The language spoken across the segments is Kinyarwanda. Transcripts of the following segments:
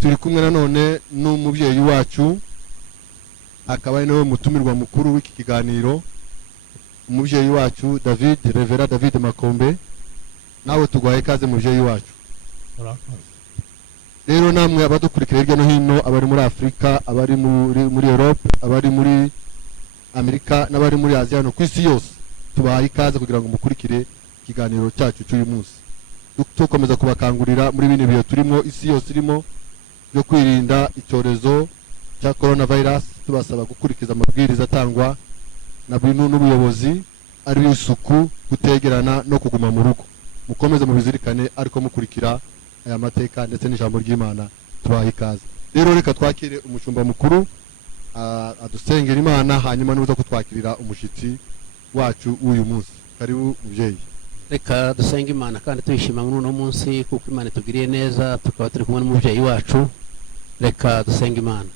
turi kumwe nanone n'umubyeyi wacu akaba ari nawe mutumirwa mukuru w'iki kiganiro, umubyeyi wacu David, Revera David Makombe. Nawe tugwaye kaze mubyeyi wacu. Rero namwe abadukurikira hirya no hino, abari muri Afrika, abari muri Europe, abari muri Amerika n'abari muri Asia no kwisi yose, tubahaye ikaze kugira ngo mukurikire ikiganiro cyacu cy'uyu munsi. Tukomeza kubakangurira muri bine biyo turimo, isi yose irimo yo kwirinda icyorezo cya coronavirus, tubasaba gukurikiza amabwiriza atangwa na bino n'ubuyobozi, ari isuku, gutegerana no kuguma mu rugo. Mukomeze mubizirikane ariko mukurikira aya mateka ndetse n'ijambo ry'Imana, tubahaye ikaze. Rero reka twakire umushumba mukuru adusengera Imana, hanyuma nuza kutwakirira umushitsi wacu w'uyu munsi. Karibu mubyeyi. Reka dusenge Imana kandi tuyishima n'uno munsi kuko Imana itugiriye neza, tukaba turi kumwe n'umubyeyi wacu. Reka dusenge Imana.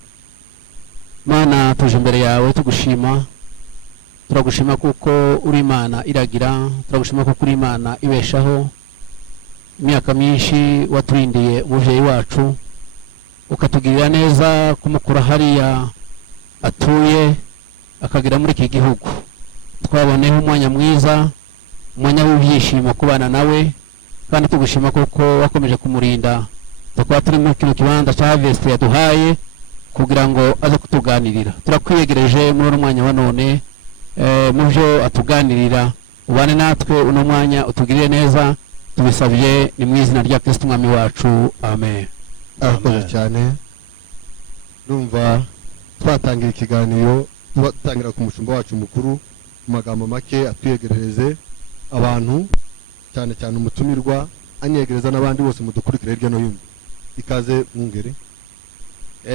Mana, tuje imbere yawe tugushima, turagushima kuko uri Imana iragira, turagushima kuko uri Imana ibeshaho. Imyaka myinshi waturindiye umubyeyi wacu, ukatugirira neza kumukura hariya atuye akagira muri iki gihugu. Twaboneho umwanya mwiza, umwanya w'ibyishimo kubana nawe, kandi tugushima kuko wakomeje kumurinda. Tukaba turi mu kino kibanza cya Harvest yaduhaye kugira ngo aze kutuganirira. Turakwiyegereje muri uno mwanya wa none, mu byo atuganirira ubane natwe uno mwanya, utugirire neza, tubisabye ni mu izina rya Kristo umwami wacu, amen. Arakoze cyane. Ndumva twatangira ikiganiro, tutangira ku mushumba wacu mukuru mu magambo make atwiyegereze abantu, cyane cyane umutumirwa, anyegereza n'abandi bose mudukurikira hirya no hino. Ikaze mwungere.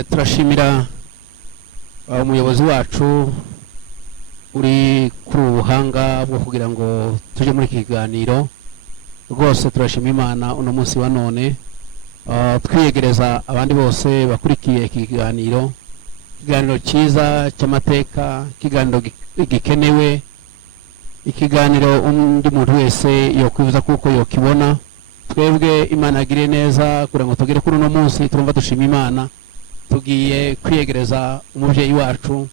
Turashimira umuyobozi wacu uri kuri ubuhanga bwo kugira ngo tujye muri iki kiganiro. Rwose turashima Imana uno munsi wa none, twiyegereza abandi bose bakurikiye iki kiganiro, ikiganiro cyiza cy'amateka, ikiganiro gikenewe, ikiganiro undi muntu wese yokwifuza kuko yokibona. Twebwe Imana agire neza kugira ngo tugere kuri uno munsi, turumva dushima Imana. Tugiye kwiyegereza umubyeyi wacu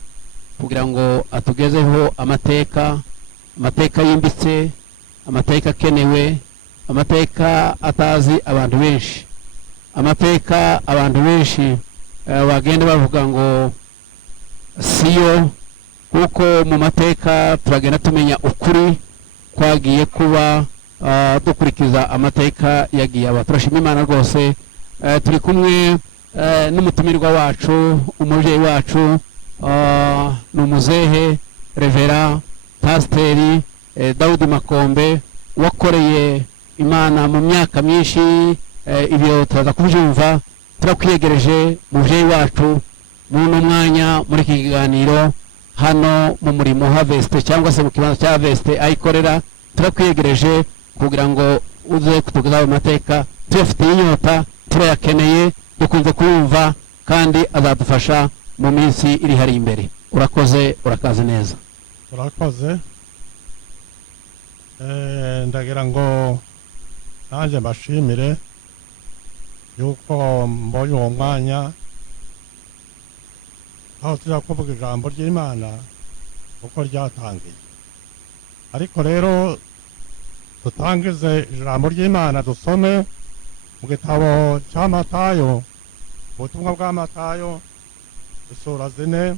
kugira ngo atugezeho amateka yimbitse, amateka akenewe, amateka atazi abantu benshi, amateka abantu benshi bagenda bavuga ngo siyo, kuko mu mateka turagenda tumenya ukuri kwagiye kuba, dukurikiza amateka yagiye aba. Turashima Imana rwose. Turi kumwe n'umutumirwa wacu, umubyeyi wacu, ni umuzehe Revera Pasiteri David Makombe, wakoreye Imana mu myaka myinshi. Ibyo turaza kubyumva. Turakwiyegereje mubyeyi wacu muri uno mwanya, muri iki kiganiro hano mu murimo Harvest cyangwa se mu kibanza cya Harvest ayikorera. Turakwiyegereje kugira ngo uze kutugezaho amateka, tuyafitiye inyota, turayakeneye, dukunze kuyumva, kandi azadufasha mu minsi iri hari imbere. Urakoze, urakaze neza. Urakoze. Ndagira ngo nanjye mbashimire yuko mbonye uwo mwanya aho tujya kuvuga ijambo ry'Imana uko ryatangiye. Ariko rero dutangize ijambo ry'Imana, dusome mu gitabo cya Matayo, ubutumwa bwa Matayo, isura 4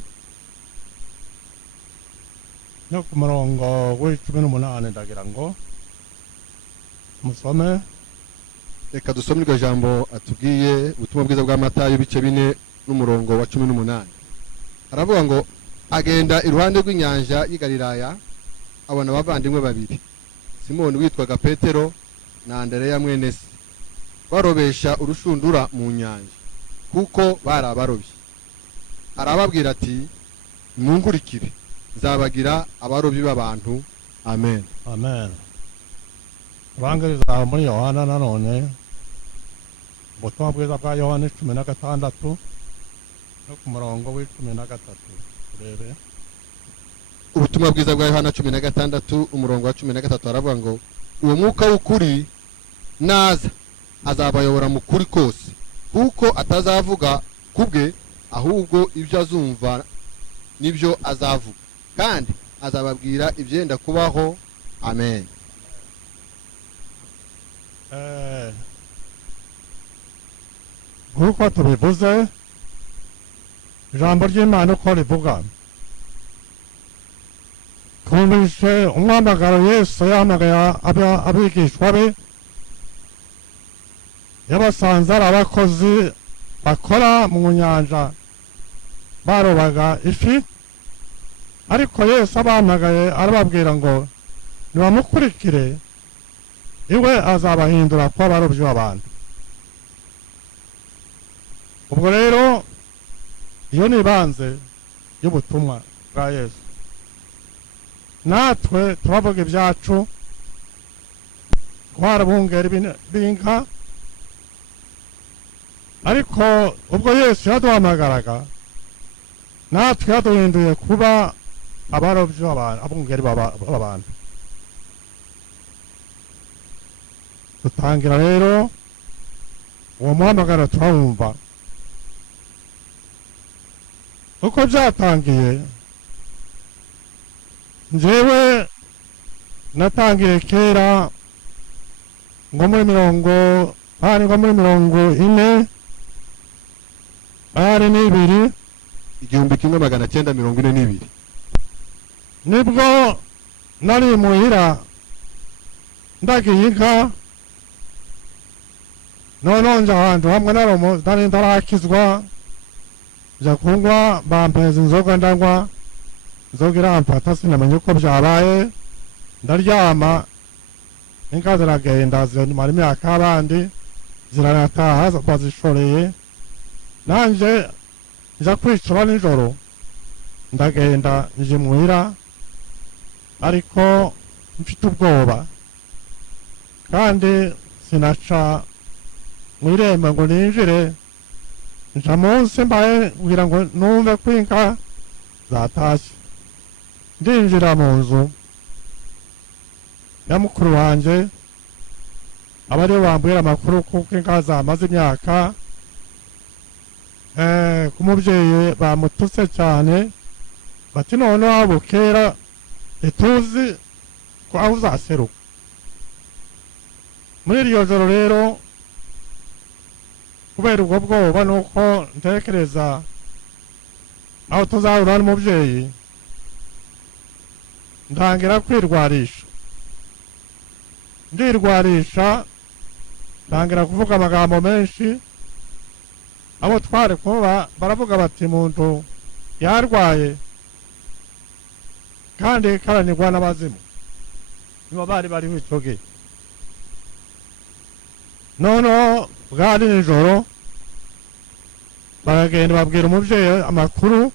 no ku murongo w'18. Ndagira ngo musome. Reka dusome iryo jambo atubwiye, ubutumwa bwiza bwa Matayo ibice 4 n'umurongo wa 18. Aravuga ngo agenda iruhande rw'inyanja y'i Galilaya, abona abavandimwe babiri, Simoni witwaga Petero na Andereya mwene se, barobesha urushundura mu nyanja kuko bari abarobyi. Arababwira ati, mwungurikire, nzabagira abarobyi b'abantu. Amen. Amen. Urangiriza muri Yohana nanone, ubutumwa bwiza bwa Yohana 16 no ku murongo w'13. Turebe ubutumwa bwiza bwa Yohana 16 umurongo wa 13. Aravuga ngo uwo mwuka w'ukuri naza azabayobora mu kuri kose, kuko atazavuga kubwe ahubwo ibyo azumva nibyo azavuga kandi azababwira ibyenda kubaho. Amen. nk'uko tubivuze ijambo ry'Imana uko rivuga, twumvise umwamagaro Yesu yahamagaye abigishwa be, yabasanze ari abakozi bakora mu nyanja barobaga ifi, ariko Yesu abahamagaye arababwira ngo nibamukurikire iwe azabahindura kuba abarobyi b'abantu. ubwo rero iyo ni ibanze y'ubutumwa bwa Yesu. natwe turavuga ibyacu, twarabungera b'inka, ariko ubwo Yesu yaduhamagaraga natwe yaduhinduye kuba abarobyi b'abantu, abungeri b'abantu. dutangira rero uwo muhamagaro turawumva. uko byatangiye, njyewe natangiye kera nko muri mirongo ine ari n'ibiri, 1942 nibwo nari muhira ndagiye inka, noneho nja ahantu hamwe nari ndarakizwa, nja kunywa bampeza inzoga ndanywa, inzoga iramfata sinamenye uko byabaye, ndaryama, inka ziragenda zimara imyaka y'abandi ziranataha bazishoreye, nanje nja kwicura nijoro, ndagenda nje muhira ariko mfite ubwoba, kandi sinaca mw'irembo ngo ninjire, nca munsi mbaye kugira ngo numve ko inka zatashye. ndinjira mu nzu ya mukuru wanje, aba aribo bambwira amakuru kuko inka zamaze imyaka, ku mubyeyi bamututse cyane, bati noneho bukera ntituzi ko aho uzaseruka. muri iryo joro rero, kubera ubwo bwoba nuko ntekereza aho tuzahura n'umubyeyi, ndangira kwirwarisha, ndirwarisha, ndangira kuvuga amagambo menshi. abo twari kuba baravuga bati muntu yarwaye kandi karanirwa n'abazimu, nibo bari bariho icyo gihe. noneho bwari nijoro, baragenda babwira umubyeyi amakuru,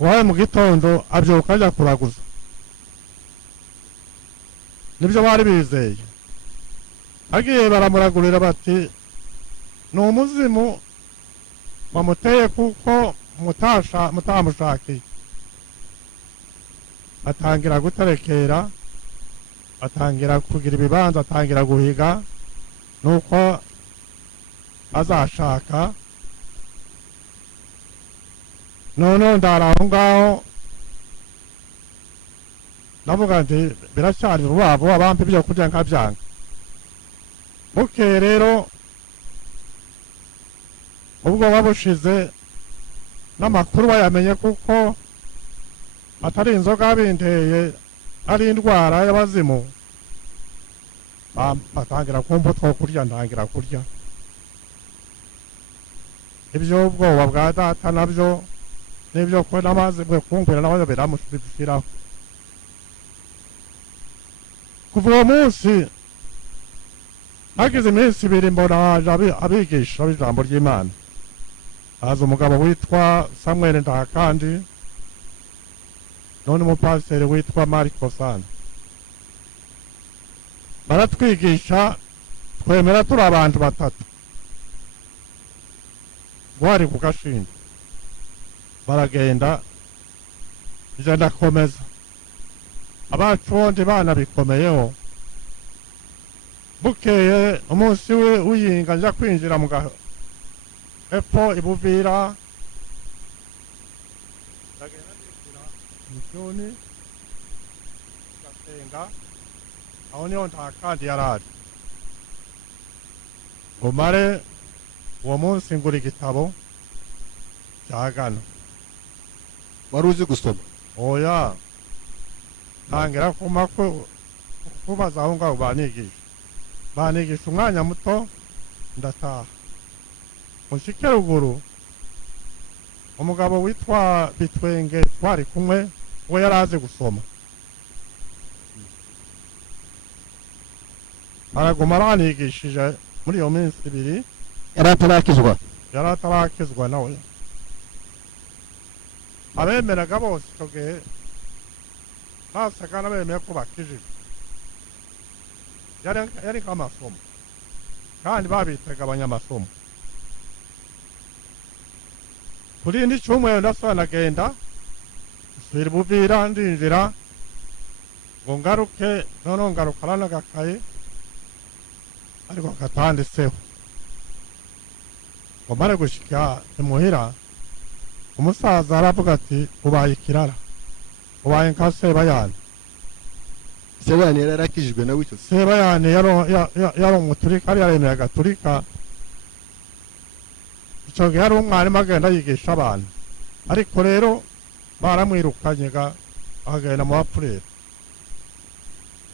wawe mu gitondo abyuka ajya kuraguza. nibyo bari bizeye. agiye baramuragurira bati ni umuzimu wamuteye kuko mutamushakiye. atangira guterekera, atangira kugira ibibanza, atangira guhiga nuko azashaka. noneho ndara aho ngaho, ndavuga nti biracyari rwabo, abampa ibyo kurya nkabyanga. bukeye rero ubwo babushize n'amakuru bayamenye kuko atari inzoga binteye, ari indwara y'abazimu, batangira kumva utwo kurya, ntangira kurya. ibyo ubwoba bwa data nabyo n'ibyo ko n'amazi bwe kumvira nabyo biramushiraho. kuva uwo munsi hagize iminsi ibiri mbona haje abigisha b'ijambo ry'Imana. haza umugabo witwa Samuel Ndahakandi, none umupasiteri witwa Mariko Sani. baratwigisha, twemera turi abantu batatu, gwari ku Gashinge. baragenda, nje ndakomeza. abacu bondi bana bikomeyeho, bukeye umunsi we uyinga nja kwinjira mu epfo ibuvira ndagenda ndinjira mu cyoni ngasenga aho niho nta kandi yarari ngo mare uwo munsi ngura igitabo cya Gano. wari uzi gusoma Oya ntangira kubaza aho ngaho banigisha umwanya muto ndataha mushike ruguru umugabo witwa Bitwenge twari kumwe we yarazi gusoma araguma aranigishije muri iyo minsi ibiri yaratarakizwa nawe abemeraga bose icyo gihe basaga n'abemeye ko bakijijwe yari nk'amasomo kandi babitaga abanyamasomo kuri indi cyumweru ndasubira ndagenda nsubira ibuvira ndinjira ngo ngaruke noneho ngarukana n'agakaye ariko katanditseho ngo mare gushika imuhira umusaza aravuga ati ubaye ikirara ubaye nka Sebayani. Sebayani yari yarakijijwe nawe icyo Sebayani yari umuturika yari yaremeye agaturika icyo gihe yari umwarimu agenda yigisha abantu ariko rero baramwirukanye agenda mu bapfureri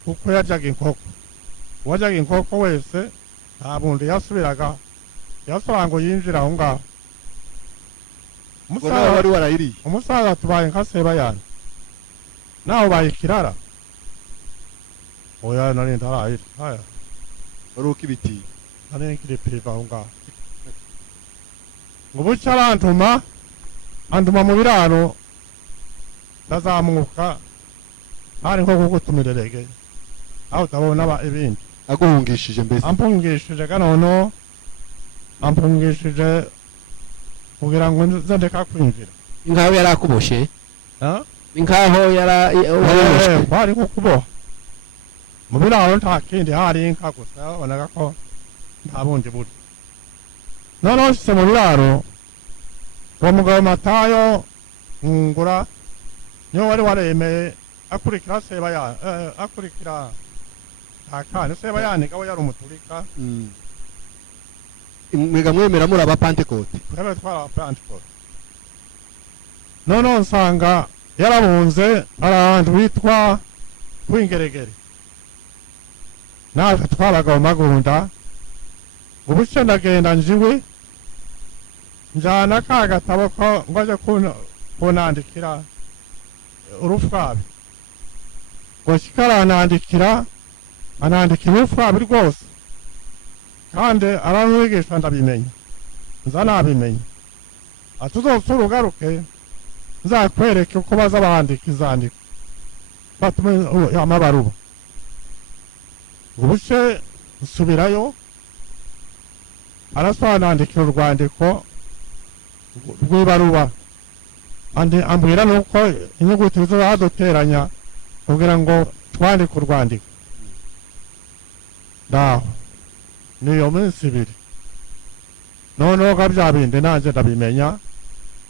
kuko yaryaga inkoko uwaryaga inkoko wese nta bundi yasubiraga yasaba ngo yinjire aho ngaho wari warayiriye umusaza tubaye nka Sebayani nawe ubaye ikirara oya nari ndarayiri haya wari ukibitiye nari nkiri piriva aho ngaho ngo bucya antuma mu biraro ndazamuka hari nko kugutumira rege aho utabona ibindi aguhungishije mbese ampungishije ganono ampungishije kugira ngo nze ndeka kwinjira inkaho yarakuboshe inkaho bari nko kuboha mu biraro nta kindi hari inka gusa wabonaga ko nta bundi buri noneho nshyize mu biraro uwo mugabo Matayo Nkungura niwe wari waremeye akurikira Sebayani akurikira ntakane Sebayani gawe yari umuturika mwega mwemera muri abapantekote twebwe twari abapantekote noneho nsanga yarabunze ari ahantu hitwa Rwingeregere natwe twabaga mu magunda ubuce ndagenda njiwe njyana ka gatabo ko ngo aje kunandikira urufwabi ngo kikaranandikira anandikira urufwabi rwose kandi aranwigisha ndabimenya nza nabimenya atuzosura ugaruke nzakwereke uko baza bandika izandiko batume amabaruba ubuce nsubirayo arasobanandikira urwandiko rw'ibaruwa ambwira nuko inyuguti zizaduteranya kugira ngo twandike urwandiko ndaho niyo minsi ibiri noneho ga bya bindi nanjye ndabimenya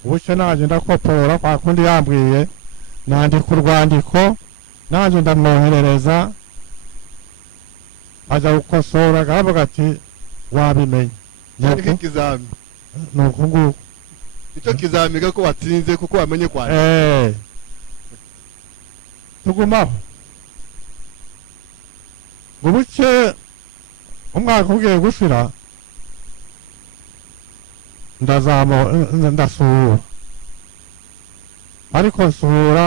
ubuce nanjye ndakoporora kwa kundi yambwiye nandika urwandiko nanjye ndamwoherereza ajya gukosora aravuga ati wabimenye ikizami nuko nguko icyo kizamiga ko watsinze kuko wamenye kwandika tugumaho ngo buke umwaka ugiye gushira ndasura ariko nsura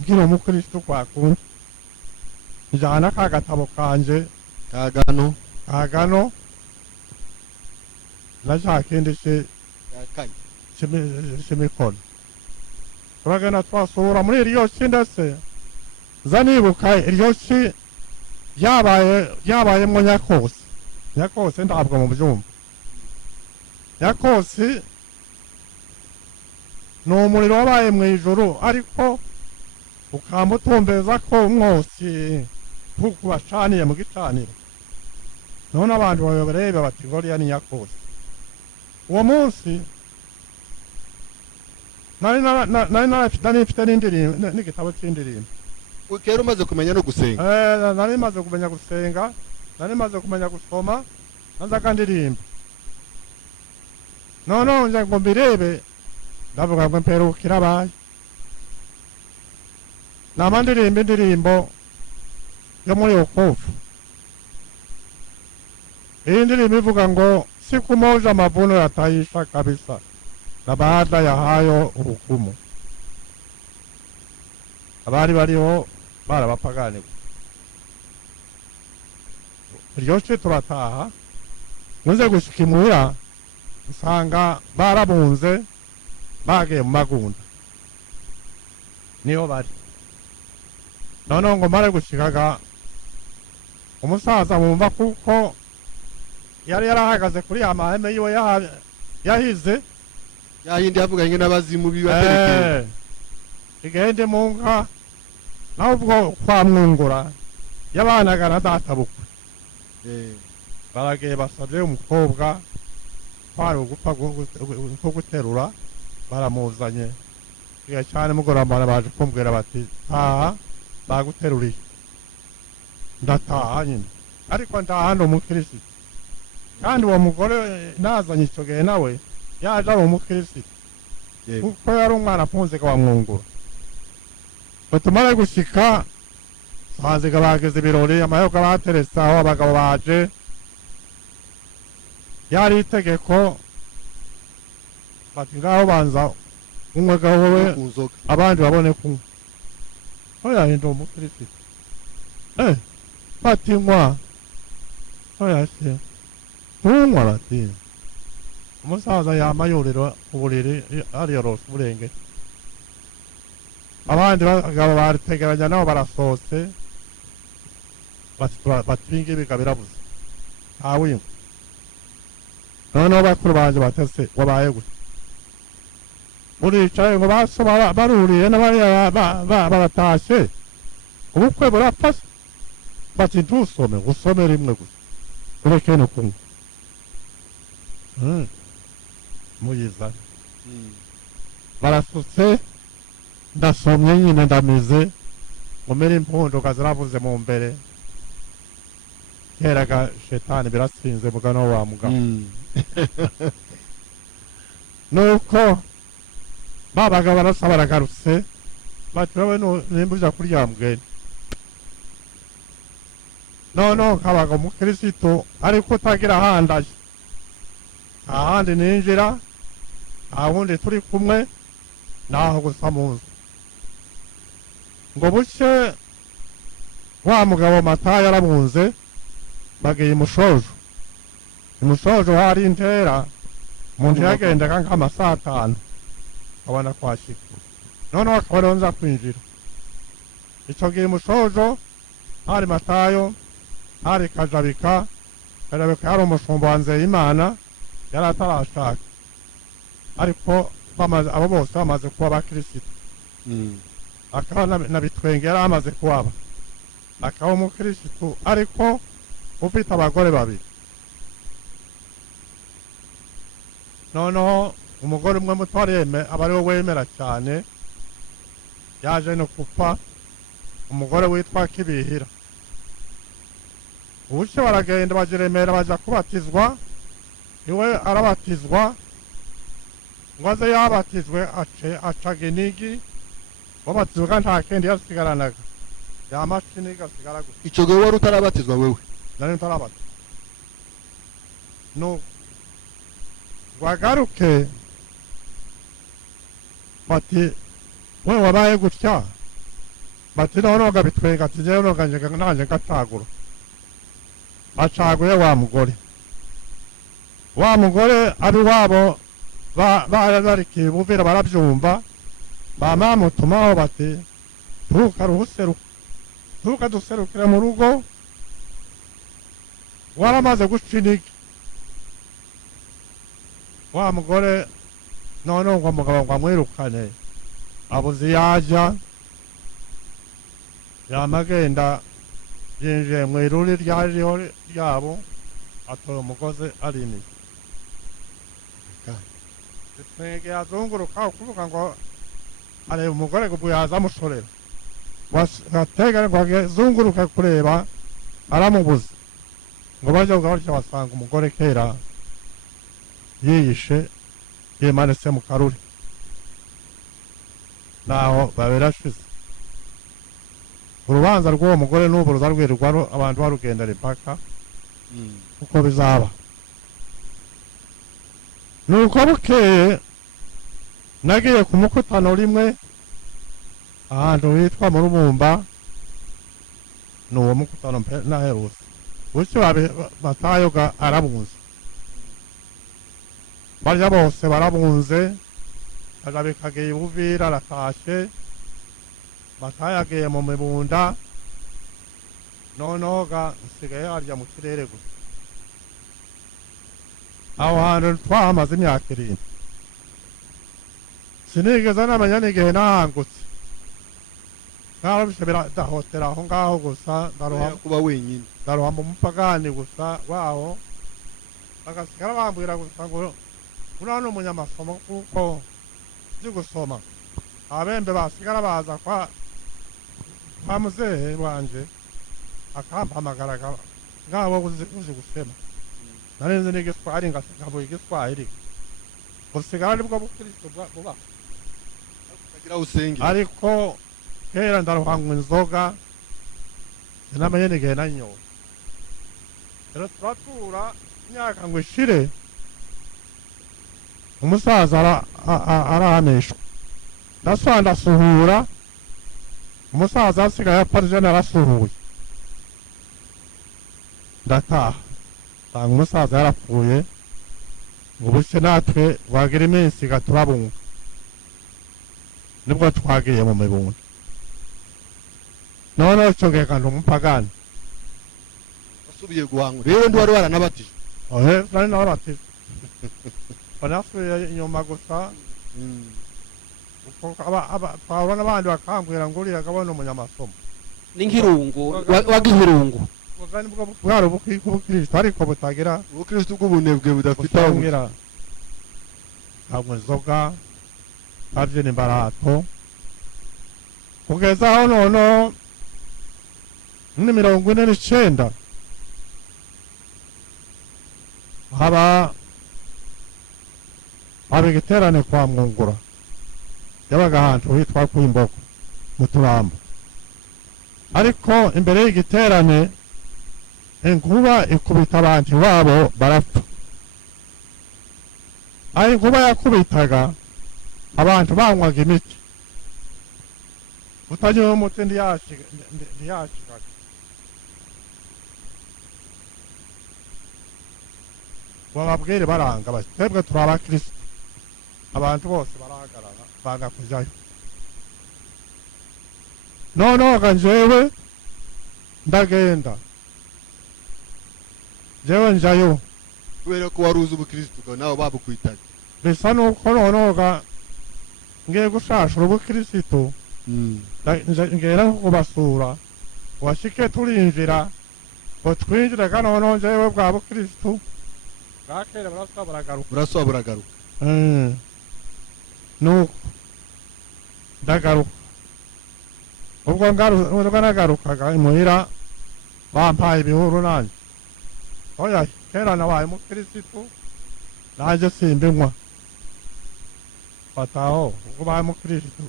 ngira umukristo kwa kundi njyana ka gatabo kanje kagano na cya kindi cy'imikono turagenda twasura muri iryo ki ndetse nza nibuka iryo ki ryabayemo Nyakosi ntabwo mu byumba Nyakosi ni umuriro wabaye mu ijoro ariko ukamutumbeza ko umwotsi nk'uko bacaniye mu gicaniro none abantu babareba bati ngoriya ni nyakosi uwo munsi nari mfite n'indirimbo n'igitabo cy'indirimbo kera umaze kumenya no gusenga nari maze kumenya gusenga nari maze kumenya gusoma nazaga ndirimba none nje ngo mbirebe ndavuga ngo mperukira abaye nama ndirimba indirimbo yo muri Wokovu. Iyi ndirimbo ivuga ngo siku moja mavuno yataisha kabisa na baada ya hayo hukumu. Abari bariho barabapagani. Ryoshe turataha muze gushikimura usanga barabunze bagiye mu magunda niho bari none ngo mare gushikaga umusaza mumva kuko yari yarahagaze kuri amaheme yiwe yahize yahindi yavuganye n'abazimu bibaterekeye igende mu nka naho ubwo kwa mwungura yabanaga na data bukwe baragiye basabye umukobwa kwari ugupfa nko guterura baramuzanye igihe cyane mugoroba baje kumbwira bati taha baguteruriye ndataha nyine ariko ndaha ndi umukirisitu kandi uwo mugore nazanye icyo gihe nawe yaje ari umukirisitu kuko yari umwana afunze wa mwungura batumare gushika sanziga bageze ibirori amayoga bateretse aho abagabo baje yari itegeko bati ngaho banza umwe gahowe abandi babone kunywa oya ndi umukirisitu bati nywa oya se tunywa bati umusaza yamayurira uburiri ariyoroshe uburenge abandi bagabo baritegeranya nabo barasohotse bati ibingibi birabuze ntawinywa noneho bakuru banje batese wabaye gute uricaye ngo basoma baruriye n'abariya baratashe ubukwe burapfa bati ntusome usome rimwe gusa ureke no kunywa muyiza barasutse ndasomye nyine ndamize ngomera impunduka ziravuze mu mbere keraga shetani birasinze mugano wa mugabo nuko babaga barasa baragarutse bati wowe nimba uja kuryambwene noneho nkabaga umukirisitu ariko utagira ahandi aje ahandi ninjira ahundi turi kumwe naho gusa muzi ngo buke wa mugabo Matayo yarabunze bagiye imushojo hari intera umuntu yagendaga nk'amasaha 5 abana kwashika noneho akaba nza kwinjira icyo gihe imushojo hari Matayo hari Kajabika yari umushumba wa Nzeyimana yari atarashaka ariko abo bose bamaze kuba abakirisitu akaba na Bitwenge yari amaze kuba akaba umukirisitu ariko ufite abagore babiri noneho umugore umwe mutareme aba ari we wemera cyane yaje no gupfa umugore witwa Kibihira ubushye baragenda bagiremera baja kubatizwa iwe arabatizwa ngo aze yabatizwe acaga inigi wabatizwa nta kendi yasigaranaga yamashini gasigara gusa icyo gihe wari utarabatizwa wewe nari utarabatizwa no wagaruke bati we wabaye gutya bati noneho Bitwenge ati jewe nanje ngacagura acaguye wa mugore ari wabo bararikiye bumvira barabyumva bamamutumaho bati duserukire mu rugo waramaze guca inigi wa mugore noneho ngo umugabo ngo amwirukane abuze yajya yamagenda yinjiye mu iruri ryariho ryabo atoye umugozi arini twege azunguruka ukuvuga ngo areba umugore ngo yaza amushorera gatega ngo azunguruke kureba aramubuza ngo bajya kugaruka basanga umugore kera yiyishe yimanitse mu karuri naho babirashize urubanza rw'uwo mugore n'ubu ruzarwirirwa abantu barugendera impaka uko bizaba nuko bukeye nagiye ku mukutano rimwe ahantu hitwa mu Rubumba n'uwo mukutano naherutse bucyo batayoga arabunze barya bose barabunze agabikagiye Buvira aratashe batayagiye mu Mibunda noneho nsigaye harya mu kirere gusa aho hantu twahamaze imyaka 7 sinigeze namenya n'igihe nahangutse nkarabishe biradahotera aho ngaho gusa kuba wenyine ndaroha mu mupagani gusa waho bagasigara bambwira gusa ngo uriya ni umunyamasomo kuko uzi gusoma abembe basigara baza kwa muzehe wanje akampamagara ngabo uzi gusema narenze n'igiswahili ngasigabuye igiswahili gusigara nibwo bukristo buba kagira usenge ariko kera ndaruhangwa inzoga sinamenye n'igihe nanyoye rero turatura imyaka ngo ishire umusaza arahanishwa ndasubira ndasuhura umusaza asigaye aparije narasuhuye ndataha nsanga umusaza yarapfuye ngo buke natwe wagira iminsi gaturabunga nibwo twagiye mu Mibunda noneho cyongeye kandi umupagani wasubiye guhangura rero ndi wari waranabatije nari nabatije banasubiye inyuma gusa twahura n'abandi bakambwira ngo uriya gabona umunyamasomo ni nk'irungu wagize irungu ubwo nibwo bwari ubukristo ariko butagira ubukristo bw'ubunebwe budafite aho butangira ntabwo inzoga tarye n'imbarato kugeza aho noneho ni 49 haba igiterane kwa Mwungura yabaga ahantu hitwa Kwimbogo mu Turambo ariko imbere y'igiterane inkuba ikubita abantu babo barapfa aho inkuba yakubitaga abantu banywaga imiti utagira umuti ntiyashikaga bababwire baranga bati twebwe turi abakristo abantu bose barahagarara banga kujayo noneho njyewe ndagenda njyewe njayo kubera ko wari uzi ubukristo nawe babukwitaga bisa nuko noneho ngiye gushashura ubukristo ngera kubasura washike turinjira ngo twinjire noneho njyewe bwa bukristo bwakera burasaba buragaruka nuko ndagaruka ubwo nagarukaga imuhira bampaye ibihuru nanjye oya kera nabaye umukristo nanjye simbinywa fataho ubwo baye umukristo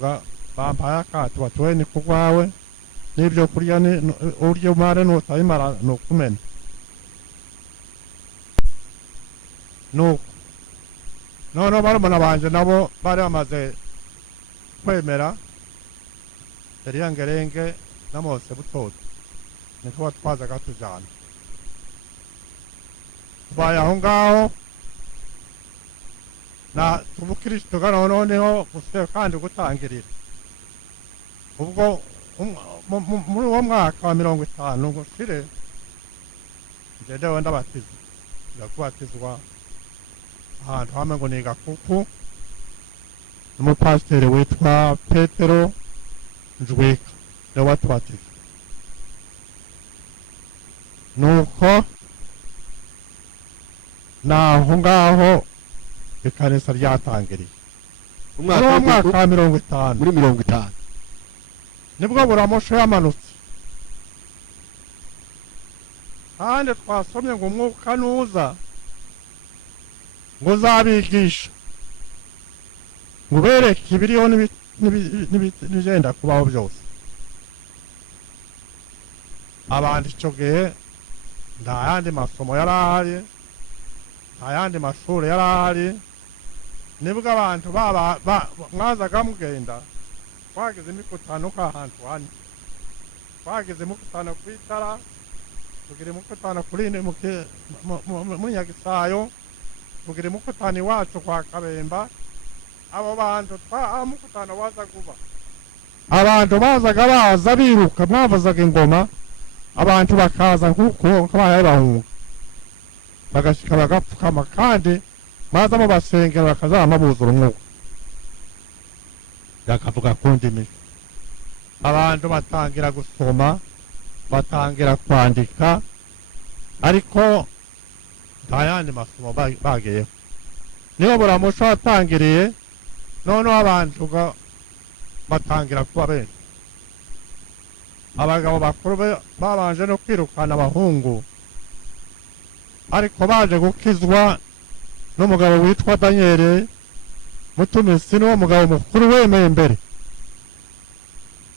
bampaye akato batuwe ni kugwawe n'ibyo kurya urya umare n'utayimara nukumena nuko noneho barumuna banje nabo bari bamaze kwemera Eriyangerenge na Mose Butoto niko twazaga tujana tubaye aho ngaho na ubukristo noneho gusigaye kandi gutangirira ubwo muri uwo mwaka wa 50 ngushire ndedewe ndabatiza ndakubatizwa ahantu hamwe ngo ni Gakuku n'umupasiteri witwa Petero Njweka niwe watubatiza nuko naho ngaho ikanisa ryatangiriye muri uwo mwaka wa 50 muri 50 nibwo Buramusho yamanutse kandi twasomye ngo umwuka nuza ngo uzabigisha ngo ubereke ibiriho n'ibigenda kubaho byose abandi icyo gihe nta yandi masomo yari ahari nta yandi mashuri yari ahari nibwo abantu mwazaga mugenda twagize imikutano k'ahantu hane twagize imikutano ku itara tugira imikutano kuri muri Nyagisayo tugira imikutano iwacu kwa Kabemba abo bantu umukutano waza kuba abantu bazaga baza biruka mwavuzaga ingoma abantu bakaza nk'uko kabaye bahunga bagashika bagapfukama kandi bazamo basengera bakazama buzura umwuka yakavuga ku ndimi abantu batangira gusoma batangira kwandika ariko nta yandi masomo bagiyeho niyo Buramusho watangiriye noneho abantu batangira kuba benshi abagabo bakuru babanje no kwirukana abahungu ariko baje gukizwa n'umugabo witwa Daniel Mutumisi n'uwo mugabo mukuru wemeye imbere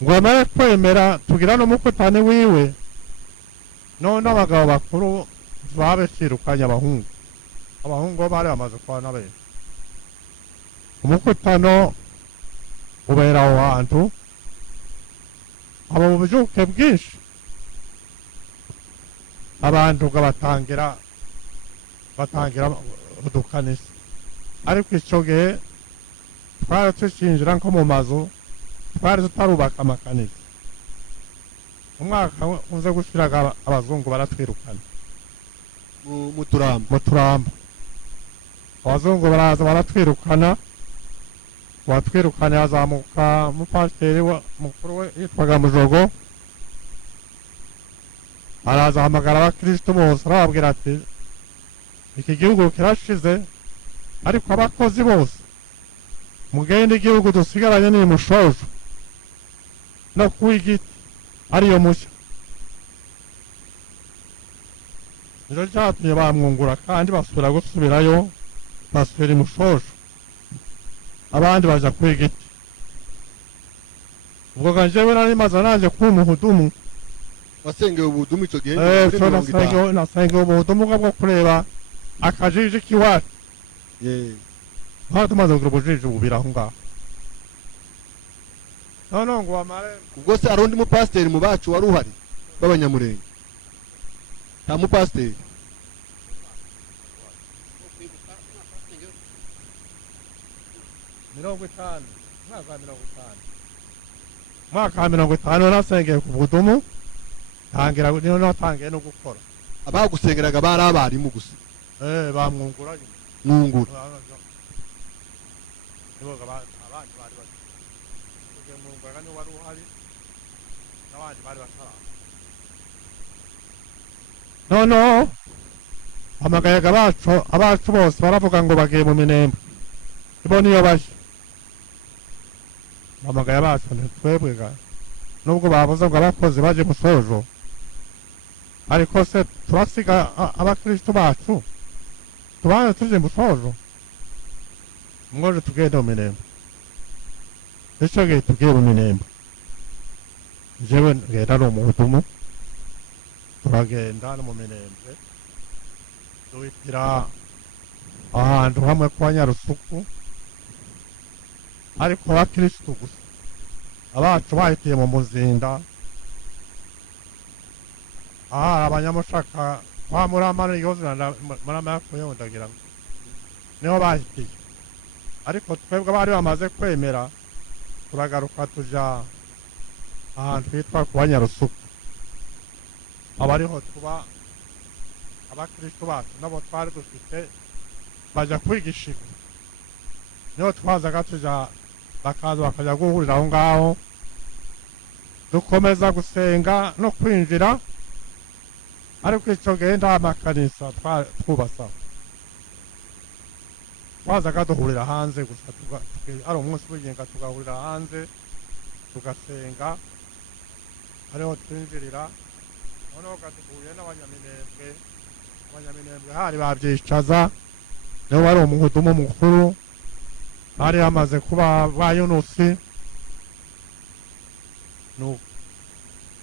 ngo amare kwemera tugira n'umukutane wiwe none abagabo bakuru babeshirukanye abahungu bari bamaze kwana benshi umukutano ubera aho hantu aba mu bujuke bwinshi abantu batangira udukanisa ariko icyo gihe twari tukinjira nko mu mazu twari tutarubaka amakanisa umwaka uze gushiraga abazungu baratwirukana mu turambo abazungu baraza baratwirukana watwirukana yazamuka umupasiteri mukuru we yitwaga Mujogo araza ahamagara abakristo bose arababwira ati iki gihugu kirashize ariko abakozi bose mugende igihugu dusigaranye ni Mushojo no kuigiti ariyo mushya nizo cyatumye bamwungura kandi basubira gusubirayo basubira i Mushojo abandi baja kwigiti ubwo ganjewe nari maze nanje kuba umuhudumu wasengeye ubudumu icyo gihe nasengeye ubuhudumu bwo kureba akajiji kiwacu tumaze kugira ubujiji bubiri aho ngaho noneho ngo bamare ubwo se hari undi mupasiteri mu bacu wari uhari b'Abanyamurenge nta mupasiteri mwaka wa 50 nasengeye ku budumu tangira niho natangiye no gukora abagusengeraga bari abarimu gusa bamwungura mwungura niboga abandi bari bari kugira mwungura ni wari uhari n'abandi bari batara no amagayaga abacu bose baravuga ngo bagiye mu Minembwe ibo niyo baje amagaya bacu ntitwebwega nubwo bavuze ngo abakozi baje Mushojo ariko se turasiga abakristo bacu tubaye tuje Mushojo mwoje tugenda mu Minembwe icyo gihe tugiye mu Minembwe jewe ngenda no muhudumu turagenda no mu Minembwe duhitira ahantu hamwe kwa Nyarusuku ariko abakristo gusa abacu bahitiye mu Muzinda abanyamushaka kwa Muramana yozana Muramana kuyondagira niho bahitiye ariko twebwe bari bamaze kwemera turagaruka tuja ahantu hitwa kwa Nyarusuku abariho tuba abakristo bacu nabo twari dufite baja kwigishika niho twazaga tuja bakaza bakaja guhurira aho ngaho dukomeza gusenga no kwinjira ariko icyo gihe nta makanisa twubasa twazaga duhurira hanze gusa ari umunsi w'ingenga tugahurira hanze tugasenga ariho twinjirira noneho gatuhuye n'abanyaminembwe abanyaminembwe hari babyicaza niho wari umuhudumu mukuru hari hamaze kuba ba yunusi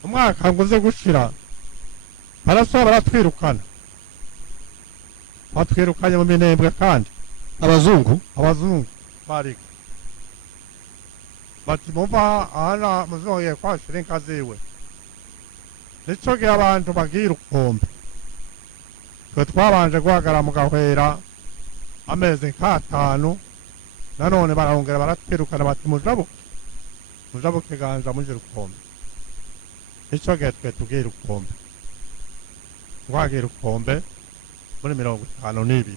umwaka nguze gushira barasaba baratwirukana batwirukanye mu minembwe kandi abazungu bariga bati muva ahana muzongeye kwashira inka ziwe nico gihe abantu bagira ukombe twe twabanje guhagarara mu gahwera amezi nk'atanu nanone barahongera baratwirukana bati mujabuke ganja muje rukombe nico gihe twe tugira ukombe twagira ukombe muri 52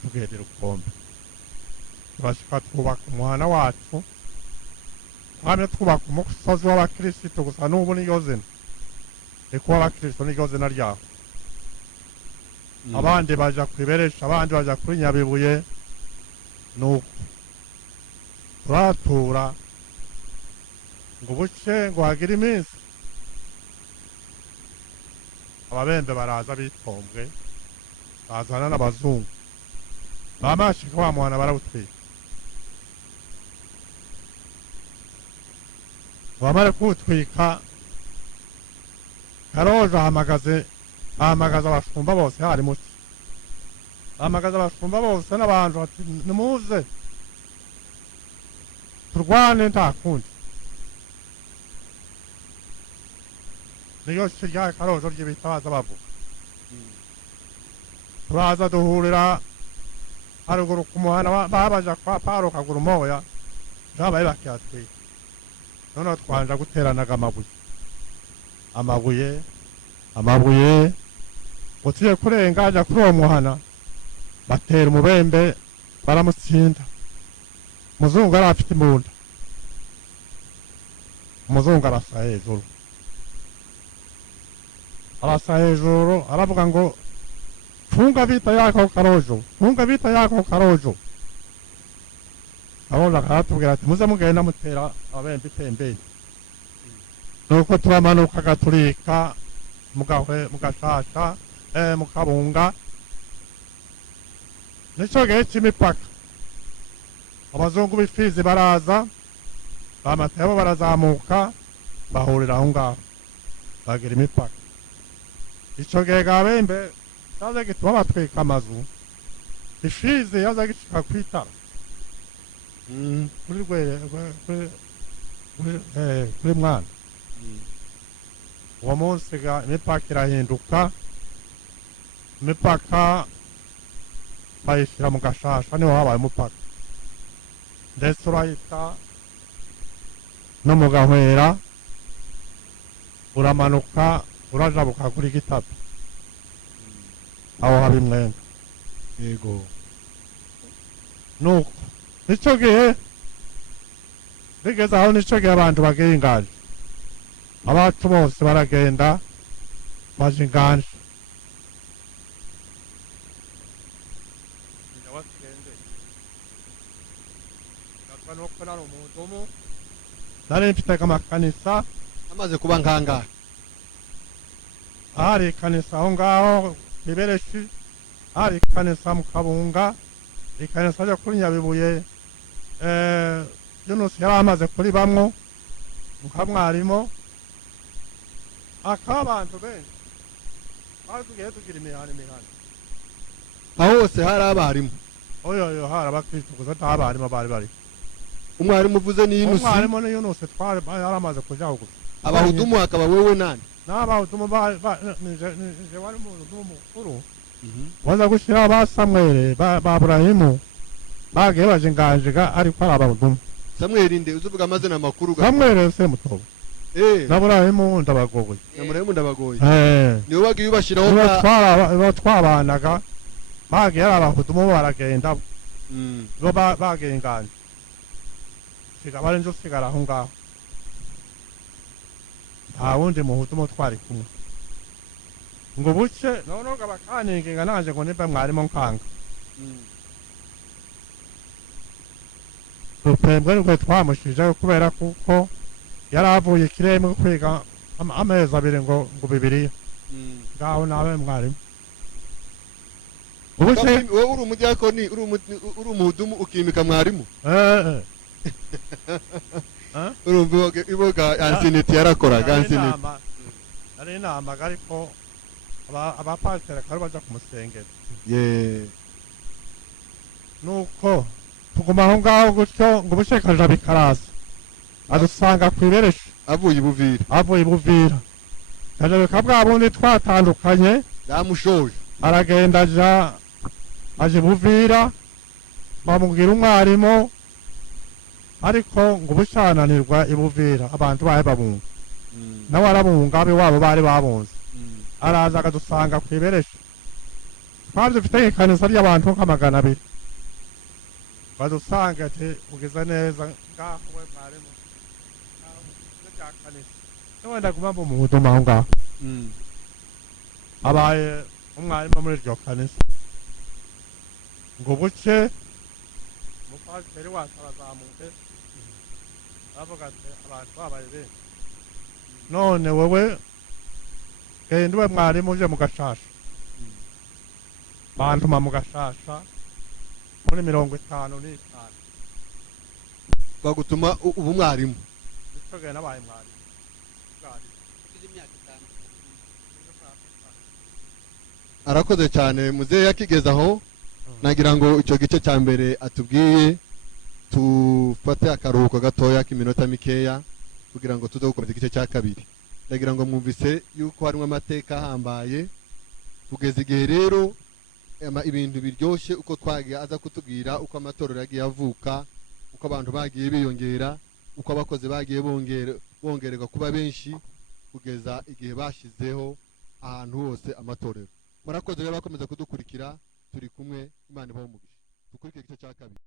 tugedera ukombe turashika twubaka umuhana wacu twamye twubaka umusozi w'abakirisitu gusa n'ubu niyo zina reka w'abakirisitu niyo zina ryaho abandi baja kwiberesha abandi baja kuri Nyabibuye nuko turatura ngo buce ngo hagire iminsi ababembe baraza bitombwe bazana n'abazungu bamashika wa mwana barawutwika bamare kuwutwika Karojo ahamagaza abashumba bose hari muti ahamagaza abashumba bose n'abantu bati nimuze turwane nta kundi niyo shirya Karojo ry'ibitabaza bavuga turaza duhurira haruguru ku muhanda babaja kwa Paro kaguru moya babaye bakyatwika noneho twanja guteranaga amabuye utiye kurenga aja kuri uwo muhana batera umubembe baramutsinda umuzungu yari afite imbunda umuzungu arasa hejuru aravuga ngo funga vita yako Karojo Karojo akaratubwira ati muze mugenda mutera abembe itembeye nuko turamanuka gaturika mugashasha mukabunga nico gihe c'imipaka abazungu b'ifizi baraza bamatebo barazamuka bahurira aho ngaho bagira imipaka ico gihe gabembe yaza gituma batwika amazu ifizi yaza gishika kwitara kuri mwana uwo munsi imipaka irahinduka imipaka bayishyira mu gashasha niho habaye umupaka ndetse urahita no mu gahwera uramanuka urajabuka kuri Gitata aho haba imwenga yego nuko nico gihe bigeze aho nico gihe abantu bagiye inganje abacu bose baragenda baje inganje nari mfite amakanisa amaze kuba nkanga hari ikanisa aho ngaho Ibereshi hari ikanisa mu Kabunga ikanisa ryo kuri Nyabibuye Yunus yari amaze kuri bamwo mukamwarimo akabantu benshi bagiye tugira imihana aho hose hari abarimu oyo hari abakristo gusa ntabarimu bari umwarimu uvuze ni Yunus umwarimu ni Yunus twari yaramaze kujaho gusa abahudumu akaba wewe nani n'abahudumu nije wari mu mukuru waza gushira ba Samuel ba Abrahimu bagiye baje inganjiga ariko ari abahudumu Samuel nde uzuvuga amazina makuru ga Samuel se mutobo na Abrahimu ndabagoye niwe wagiye ubashiraho ba twabanaga bagiye ari abahudumu baragenda bo bagiye inganje sigabare nzo sigara aho ngaho nta wundi muhudumu twari kumwe ngo buce noneho abakaninginga nanje ngo nimba mwarimo nkanga rupembwe nibwo twamushijeho kubera kuko yari avuye ikiremwe kwiga amezi abiri ngo bibiriya ngaho nawe mwarimu ubu se wowe uri umudiyakoni uri umuhudumu ukimika mwarimu urumva iboga ansineti yarakoraga ansineti ari inama ariko abapasiteri akaba baja kumusengera nuko tuguma aho ngaho gutyo ngo ubushekaja bikaraza adusanga kwiberesha avuye ibuvira kajabika bwa bundi twatandukanye yamushoje aragenda aje ibuvira bamubwira umwarimu ariko ngo ubucananirwa ibuvira abantu bahe babunga nawe arabunga abe wabo bari babunze araza akadusanga kwiberesha twabyo dufite ikanisa ry'abantu nk'amagana abiri badusanga ati ugeze neza ngaho we mwarimu rya kanisa wenda guma mu muhudumu aho ngaho abaye umwarimu muri iryo kanisa ngo buce umupasiteri wacu arazamuke aravuga ati abantu babaye benshi none wowe genda ube mwarimu uje mu gashasha bantuma mu gashasha muri 55 bagutuma ubu mwarimu bityo genda nabaye mwarimu arakoze cyane muzehe yakigeza aho nagira ngo icyo gice cya mbere atubwiye tufate akaruhuko gatoya k'iminota mikeya kugira ngo tuze gukomeza igice cya kabiri nagira ngo mwumvise yuko harimo amateka ahambaye kugeza igihe rero ibintu biryoshye uko twagiye aza kutubwira uko amatorero yagiye avuka uko abantu bagiye biyongera uko abakozi bagiye bongererwa kuba benshi kugeza igihe bashizeho ahantu hose amatorero murakoze rero bakomeza kudukurikira turi kumwe Imana ibahe umugisha dukurikire igice cya kabiri